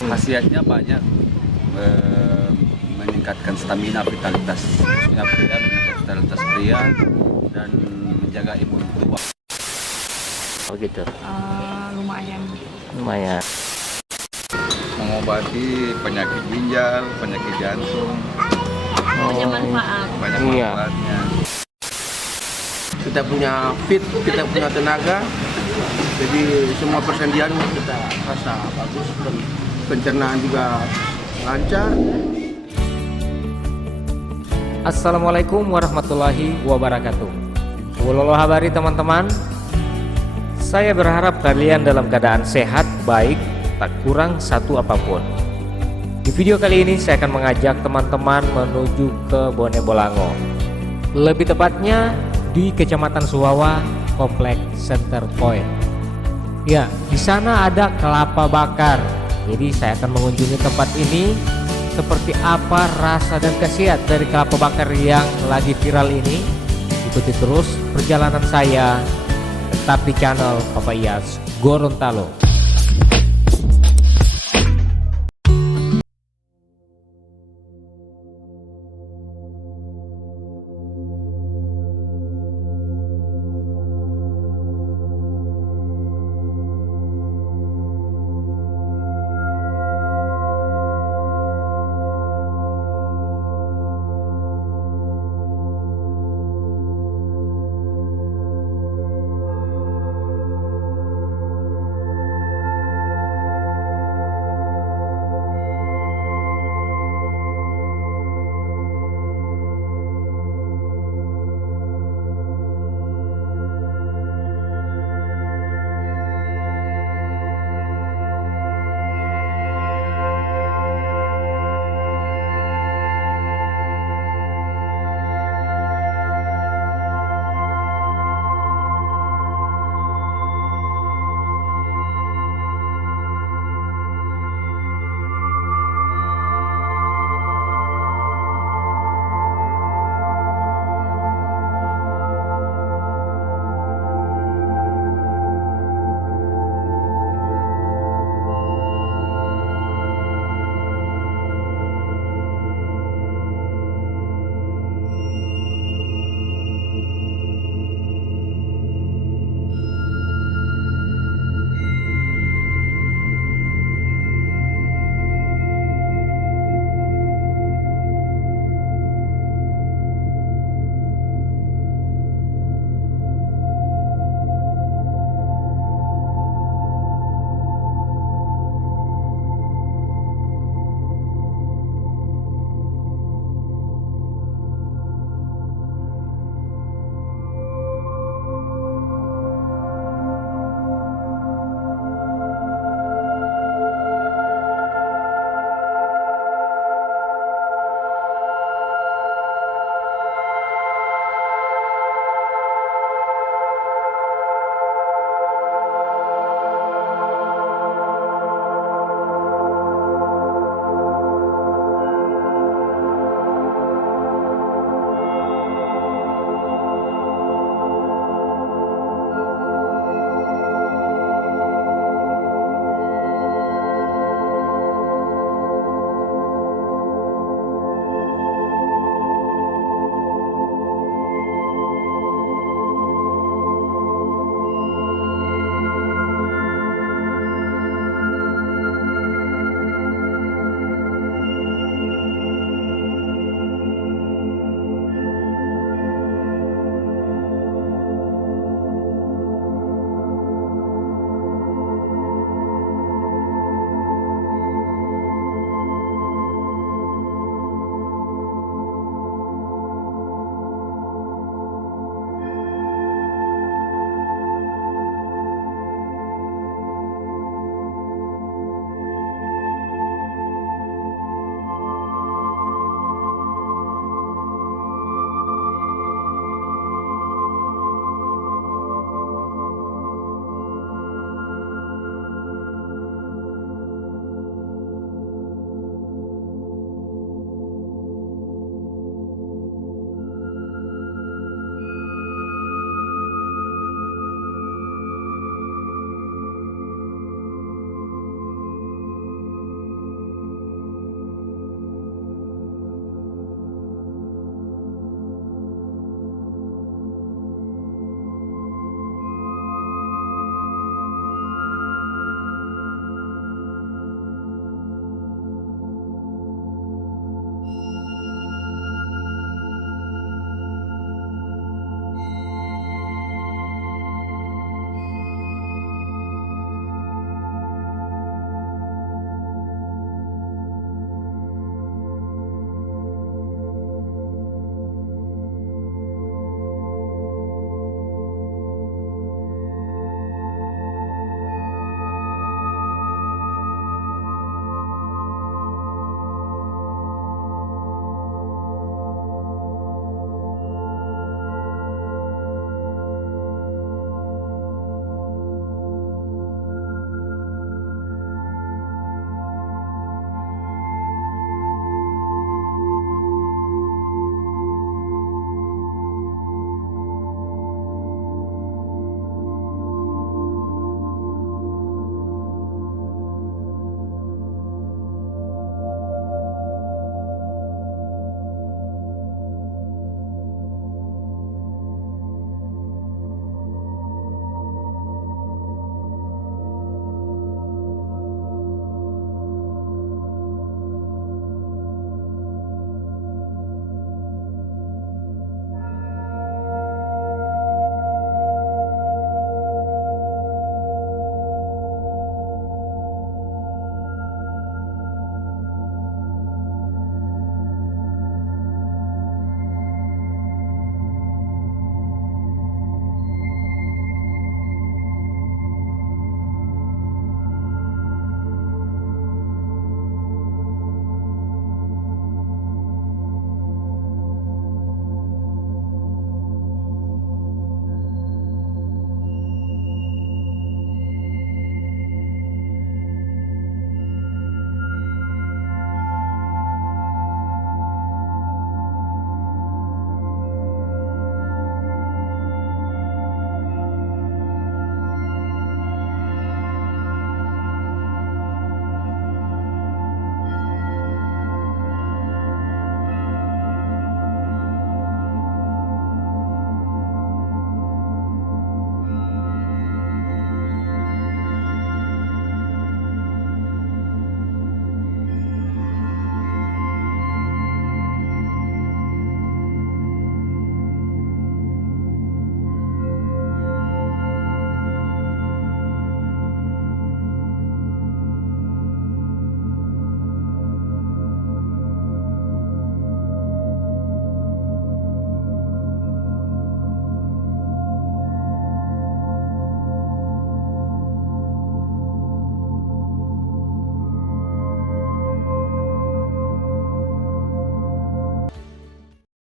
Khasiatnya banyak, meningkatkan stamina, vitalitas pria, dan menjaga imun tubuh. Oh gitu. Lumayan. Mengobati penyakit ginjal, penyakit jantung, Banyak manfaat. banyak Iya. manfaatnya. Kita punya fit, kita punya tenaga, jadi semua persendian kita rasa bagus dan pencernaan juga lancar. Assalamualaikum warahmatullahi wabarakatuh. Walolo habari teman-teman. Saya berharap kalian dalam keadaan sehat, baik, tak kurang satu apapun. Di video kali ini saya akan mengajak teman-teman menuju ke Bone Bolango. Lebih tepatnya di Kecamatan Suwawa, Komplek Center Point. Ya, di sana ada kelapa bakar. Jadi saya akan mengunjungi tempat ini. Seperti apa rasa dan khasiat dari kelapa bakar yang lagi viral ini? Ikuti terus perjalanan saya tetap di channel Papa Iyas Gorontalo.